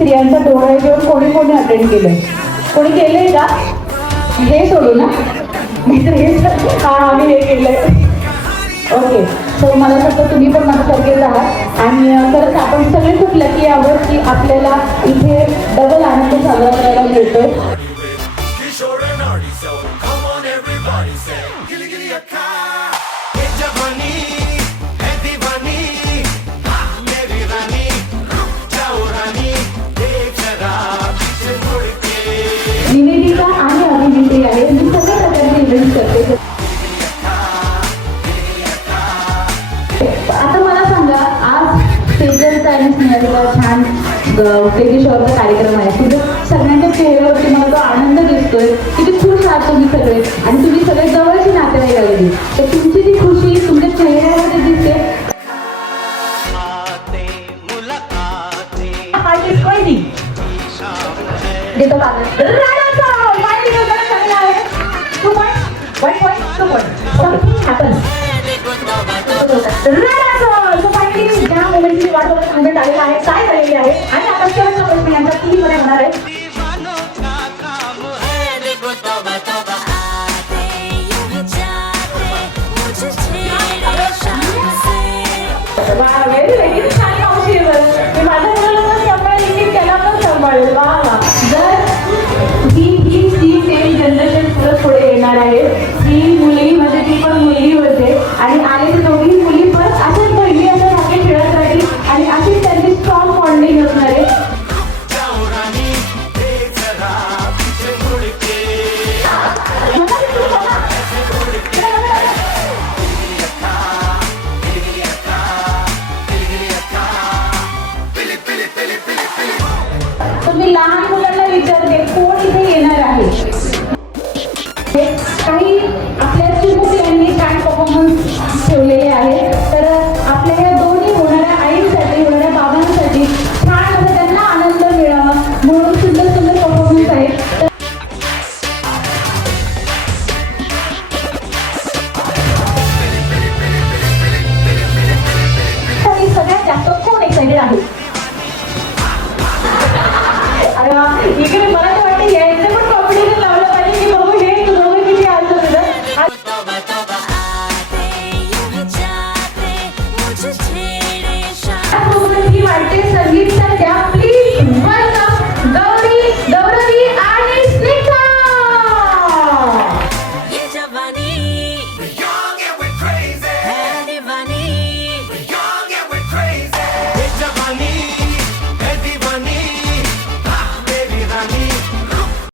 स्त्रियांचा डोळा घेऊन कोणी कोणी अटेंड केलंय? कोणी केलंय का? हे सोडू ना, नाहीतर हे हा आम्ही हे केलंय. ओके, सो मला वाटतं तुम्ही पण माझ्यासारखेच आहात आणि खरंच आपण सगळे खूप लकी आहोत की आपल्याला इथे डबल आनंद साजरा करायला मिळतोय. निवेदिका आणि अभिनेत्री आहे, मी सगळ्या प्रकारचे इव्हेंट करते. आता मला सांगा, आज स्टेजरचा आणि स्नेहलचा छान बेबी शॉवरचा कार्यक्रम आहे. तुझ्या सगळ्यांच्या चेहऱ्यावरती मला तो आनंद दिसतोय. किती खुश आहात तुम्ही सगळे आणि तुम्ही सगळे जवळची नातेवाईक आलेली. तर तुमची ती खुशी तुमच्या चेहऱ्यावरती दिसते. देतो ज्या मोमेंटची वाट बघत सांगण्यात आलेलं आहे, काय झालेली आहे आणि आता शेवटचा प्रश्न यांचा टीव्ही मध्ये होणार आहे. छान मावशी आहे. माझ्या मुलाला सांभाळेल, त्याला पण सांभाळेल. जर ही सेम जनरेशन परत पुढे येणार आहे. ही मुलगी म्हणजे ती पण मुलगी होते आणि आले ते दोघी मुली पण अशाच पहिली असं राखे खेळत राहील आणि अशीच त्यांची स्ट्रॉंग बॉन्डिंग असणार आहे. तुम्ही लहान मुलांना विचारते कोण इथे येणार आहे. काही आपल्या चिमुक यांनी छान परफॉर्मन्स ठेवलेले आहे. तर आपल्या ह्या दोन्ही होणाऱ्या आईंसाठी, होणाऱ्या बाबांसाठी छान असं त्यांना आनंद मिळावा म्हणून सुंदर सुंदर परफॉर्मन्स आहे. सगळ्यात जास्त कोण एक्साइटेड आहे? अरे इकडे मला